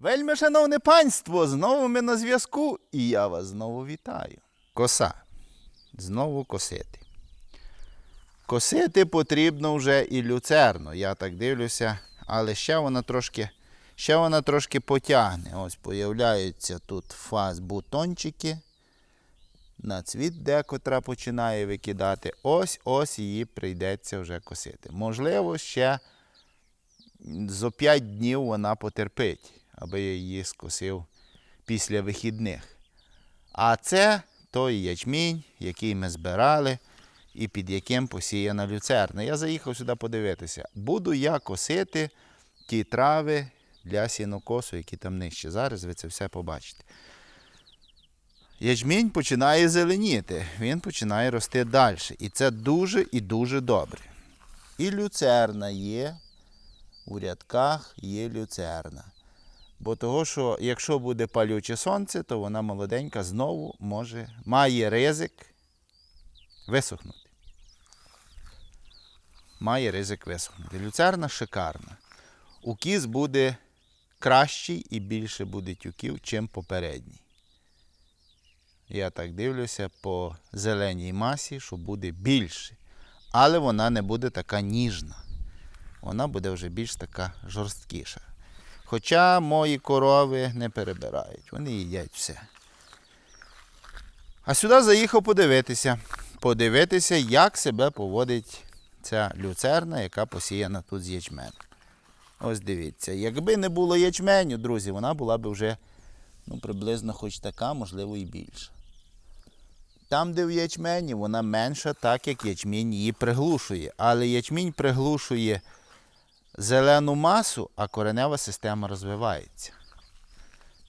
Вельми, шановне панство, знову ми на зв'язку, і я вас знову вітаю. Коса. Знову косити. Косити потрібно вже і люцерну, я так дивлюся, але ще вона трошки, ще вона трошки потягне. Ось появляються тут фаз бутончики. На цвіт декотра починає викидати. Ось ось її прийдеться вже косити. Можливо, ще зо 5 днів вона потерпить, аби я її скосив після вихідних. А це той ячмінь, який ми збирали і під яким посіяна люцерна. Я заїхав сюди подивитися. Буду я косити ті трави для сінокосу, які там нижче. Зараз ви це все побачите. Ячмінь починає зеленіти, він починає рости далі. І це дуже і дуже добре. І люцерна є, у рядках є люцерна. Бо того, що якщо буде палюче сонце, то вона молоденька знову може, має ризик висохнути. Має ризик висохнути. Люцерна шикарна. Укіс буде кращий і більше буде тюків, чим попередній. Я так дивлюся по зеленій масі, що буде більше. Але вона не буде така ніжна. Вона буде вже більш така жорсткіша. Хоча мої корови не перебирають, вони їдять все. А сюди заїхав подивитися. Подивитися, як себе поводить ця люцерна, яка посіяна тут з ячменем. Ось дивіться, якби не було ячменю, друзі, вона була б вже ну, приблизно хоч така, можливо, і більша. Там, де в ячмені, вона менша, так як ячмінь її приглушує. Але ячмінь приглушує зелену масу, а коренева система розвивається.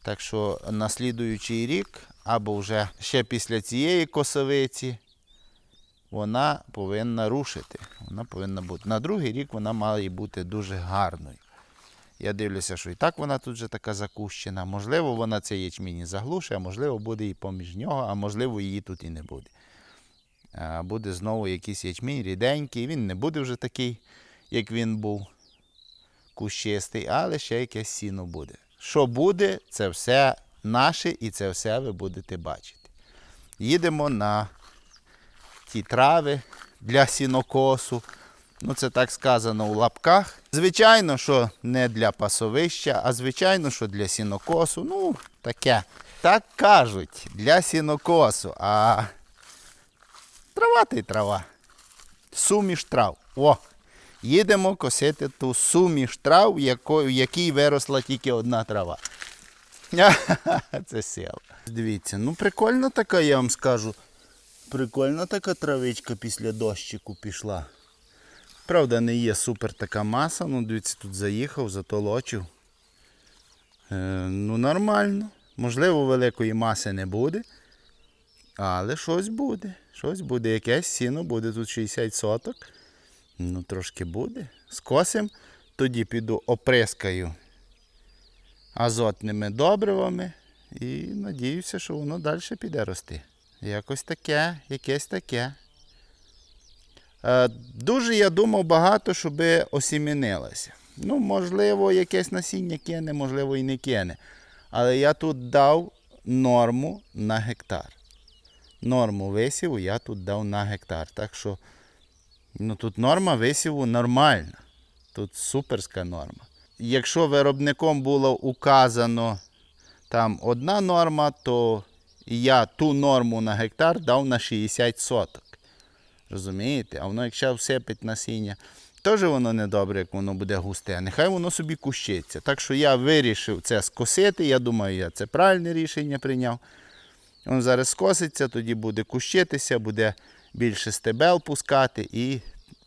Так що на слідуючий рік, або вже ще після цієї косовиці, вона повинна рушити. Вона повинна бути. На другий рік вона має бути дуже гарною. Я дивлюся, що і так вона тут вже така закущена. Можливо, вона цей ячмінь і заглушить, а можливо, буде і поміж нього, а можливо, її тут і не буде. Буде знову якийсь ячмінь ріденький. Він не буде вже такий, як він був кущистий, але ще якесь сіно буде. Що буде, це все наше і це все ви будете бачити. Їдемо на ті трави для сінокосу. Ну, це так сказано у лапках. Звичайно, що не для пасовища, а звичайно, що для сінокосу. Ну, таке. Так кажуть, для сінокосу. А трава та й трава. Суміш трав. О! Їдемо косити ту суміш трав, в якій виросла тільки одна трава. Це сила. Дивіться, ну прикольна така, я вам скажу. Прикольна така травичка після дощику пішла. Правда, не є супер така маса, ну дивіться, тут заїхав, затолочив. Е, ну, нормально. Можливо, великої маси не буде. Але щось буде. Щось буде, якесь сіно буде тут 60 соток. Ну, трошки буде. Скосим, тоді піду оприскаю азотними добривами і надіюся, що воно далі піде рости. Якось таке, якесь таке. Е, Дуже я думав багато, щоб осімінилося. Ну, можливо, якесь насіння кине, можливо, і не кине. Але я тут дав норму на гектар. Норму висіву я тут дав на гектар. Так що ну, тут норма висіву нормальна. Тут суперська норма. Якщо виробником було указано там одна норма, то я ту норму на гектар дав на 60 соток. Розумієте? А воно, якщо всипить насіння, теж воно не добре, як воно буде густе. Нехай воно собі кущиться. Так що я вирішив це скосити. Я думаю, я це правильне рішення прийняв. Воно зараз скоситься, тоді буде кущитися, буде більше стебел пускати і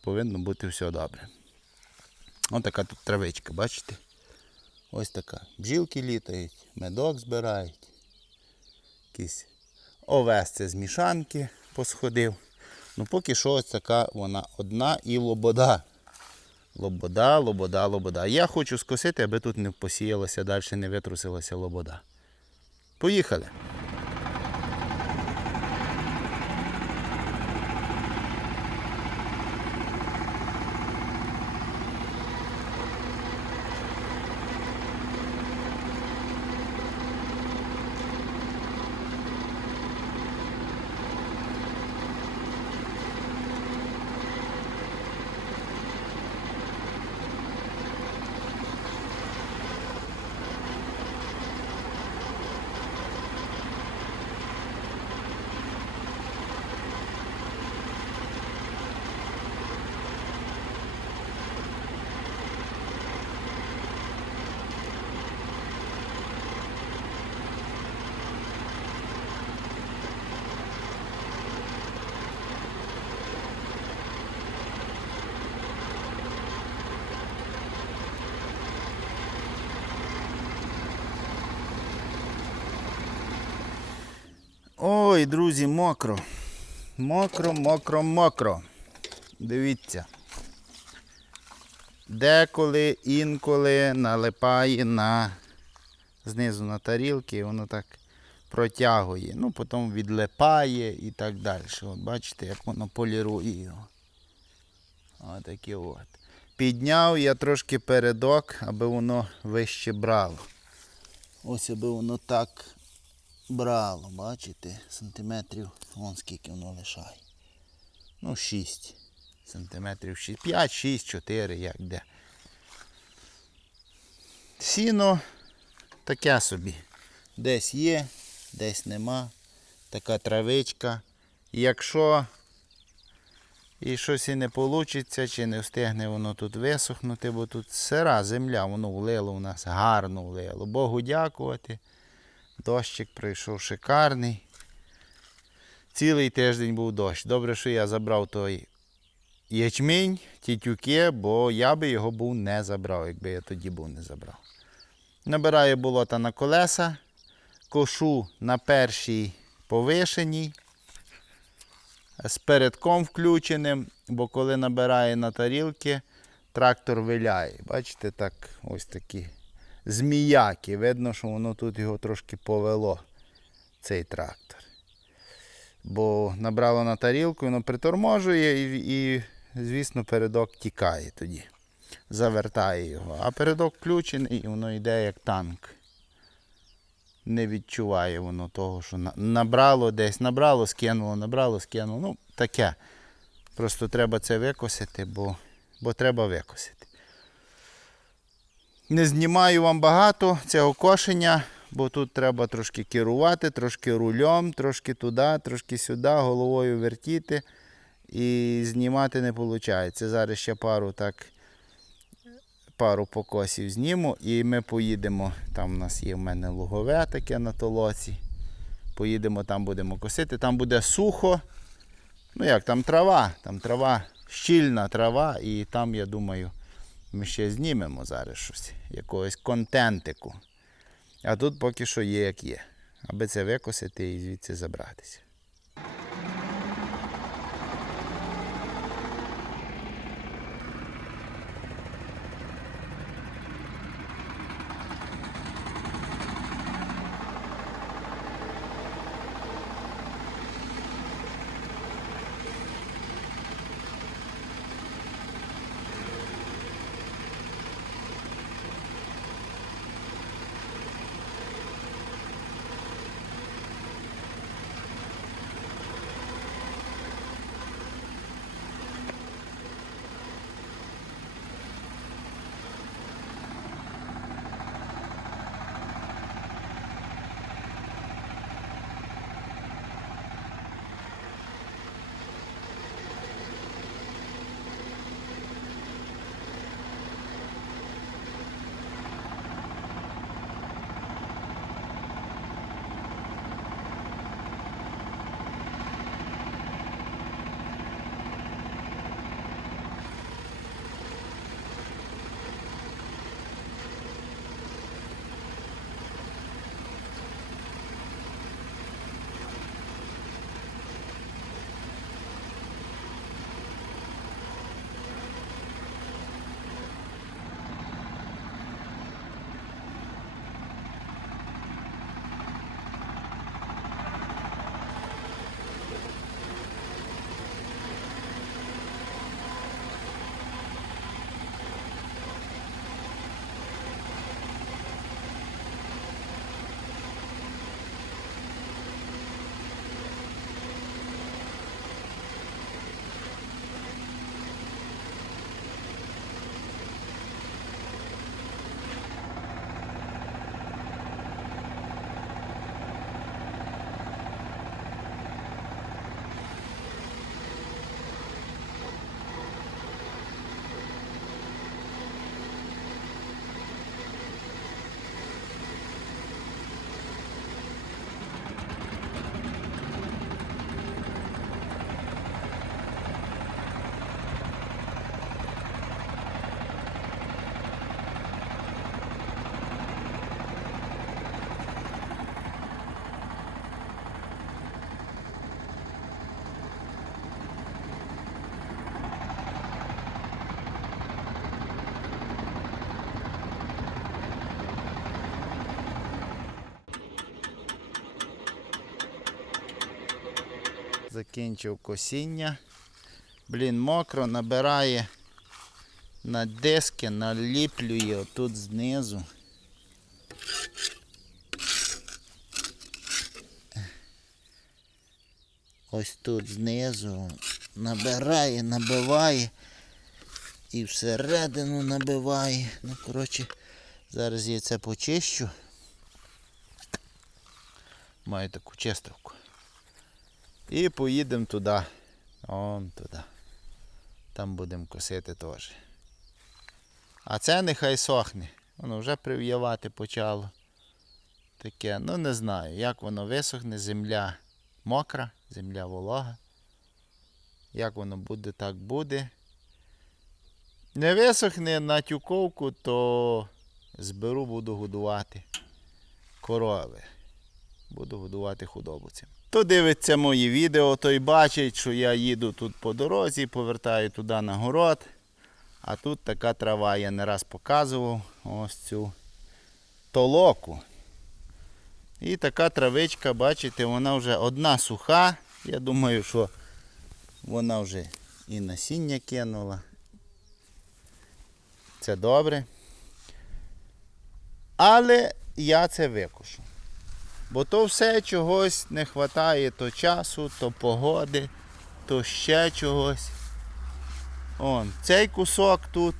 повинно бути все добре. Ось така тут травичка, бачите? Ось така. Бджілки літають, медок збирають. Якийсь овес це з мішанки посходив. Ну поки що ось така вона одна і лобода. Лобода, лобода, лобода. Я хочу скосити, аби тут не посіялася далі, не витрусилася лобода. Поїхали. Ой, друзі, мокро. Мокро, мокро, мокро. Дивіться. Деколи, інколи налипає на знизу на тарілки, воно так протягує. Ну, потім відлипає і так далі. От бачите, як воно полірує його. Отакі от. Підняв я трошки передок, аби воно вище брало. Ось аби воно так брало, бачите, сантиметрів, вон скільки воно лишає. Ну, 6 сантиметрів, 6, 5, 6, 4, як де. Сіно таке собі. Десь є, десь нема. Така травичка. Якщо і щось і не вийде, чи не встигне воно тут висохнути, бо тут сира земля, воно влило у нас, гарно влило. Богу дякувати. Дощик прийшов шикарний. Цілий тиждень був дощ. Добре, що я забрав той ячмінь, тітюки, бо я би його був не забрав, якби я тоді був не забрав. Набираю болота на колеса, кошу на першій повишеній, з передком включеним, бо коли набирає на тарілки, трактор виляє. Бачите, так, ось такі зміяки. Видно, що воно тут його трошки повело, цей трактор. Бо набрало на тарілку, воно приторможує і, і звісно, передок тікає тоді. Завертає його. А передок включений і воно йде як танк. Не відчуває воно того, що набрало десь, набрало, скинуло, набрало, скинуло. Ну, таке. Просто треба це викосити, бо, бо треба викосити. Не знімаю вам багато цього кошення, бо тут треба трошки керувати, трошки рулем, трошки туди, трошки сюди, головою вертіти. І знімати не виходить. Зараз ще пару так, пару покосів зніму і ми поїдемо. Там у нас є в мене лугове таке на толоці. Поїдемо, там будемо косити. Там буде сухо. Ну як, там трава, там трава, щільна трава, і там, я думаю, ми ще знімемо зараз щось, якогось контентику. А тут поки що є як є. Аби це викосити і звідси забратися. Закінчив косіння. Блін, мокро, набирає на диски, наліплює отут знизу. Ось тут знизу набирає, набиває і всередину набиває. Ну, коротше, зараз я це почищу. Маю таку чистовку. І поїдемо туди. Он туди. Там будемо косити теж. А це нехай сохне. Воно вже прив'явати почало. Таке, ну не знаю, як воно висохне, земля мокра, земля волога. Як воно буде, так буде. Не висохне на тюковку, то зберу, буду годувати корови. Буду годувати худобу цим. Хто дивиться мої відео, той бачить, що я їду тут по дорозі, повертаю туди на город. А тут така трава, я не раз показував ось цю толоку. І така травичка, бачите, вона вже одна суха. Я думаю, що вона вже і насіння кинула. Це добре. Але я це викушу. Бо то все чогось не вистачає, то часу, то погоди, то ще чогось. Он, цей кусок тут.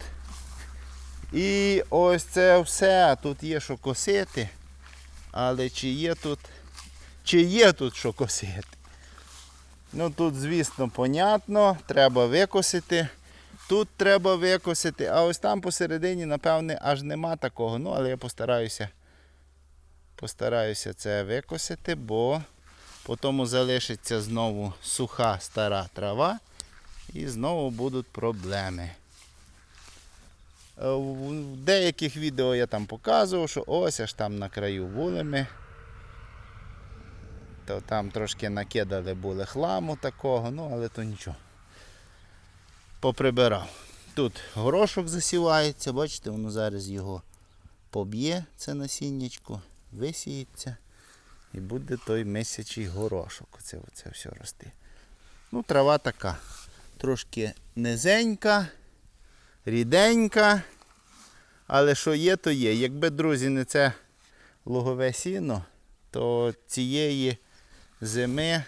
І ось це все. Тут є що косити. Але чи є тут, чи є тут що косити? Ну тут, звісно, понятно, треба викосити. Тут треба викосити, а ось там посередині, напевне, аж нема такого. Ну, але я постараюся. Постараюся це викосити, бо потім залишиться знову суха стара трава і знову будуть проблеми. Е, В деяких відео я там показував, що ось аж там на краю вулими. То там трошки накидали були хламу такого, ну але то нічого. Поприбирав. Тут горошок засівається, бачите, воно зараз його поб'є, це насіннячко, висіється. І буде той мисячий горошок. Оце, оце все рости. Ну, трава така. Трошки низенька, ріденька. Але що є, то є. Якби, друзі, не це лугове сіно, то цієї зими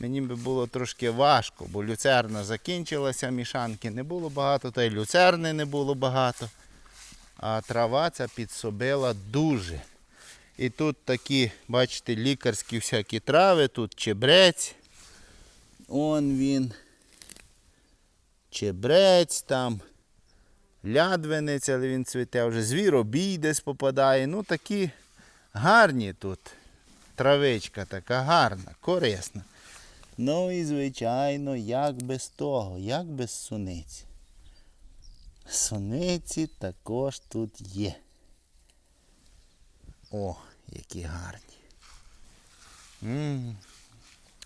мені би було трошки важко, бо люцерна закінчилася, мішанки не було багато, та й люцерни не було багато. А трава ця підсобила дуже. І тут такі, бачите, лікарські всякі трави, тут чебрець. Он він. Чебрець там. Лядвенець, але він цвіте, вже звіробій десь попадає. Ну такі гарні тут. Травичка така гарна, корисна. Ну і звичайно, як без того, як без суниці. Суниці також тут є. О, які гарні. м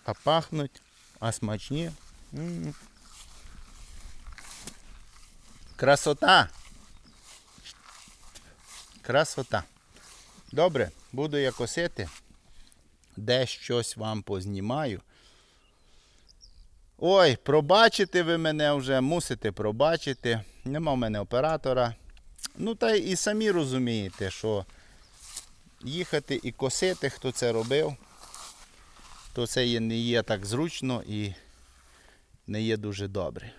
А пахнуть, а смачні. м Красота. Красота. Добре, буду я косити. Де щось вам познімаю. Ой, пробачите ви мене вже, мусите пробачити. Нема в мене оператора. Ну, та і самі розумієте, що їхати і косити, хто це робив, то це не є так зручно і не є дуже добре.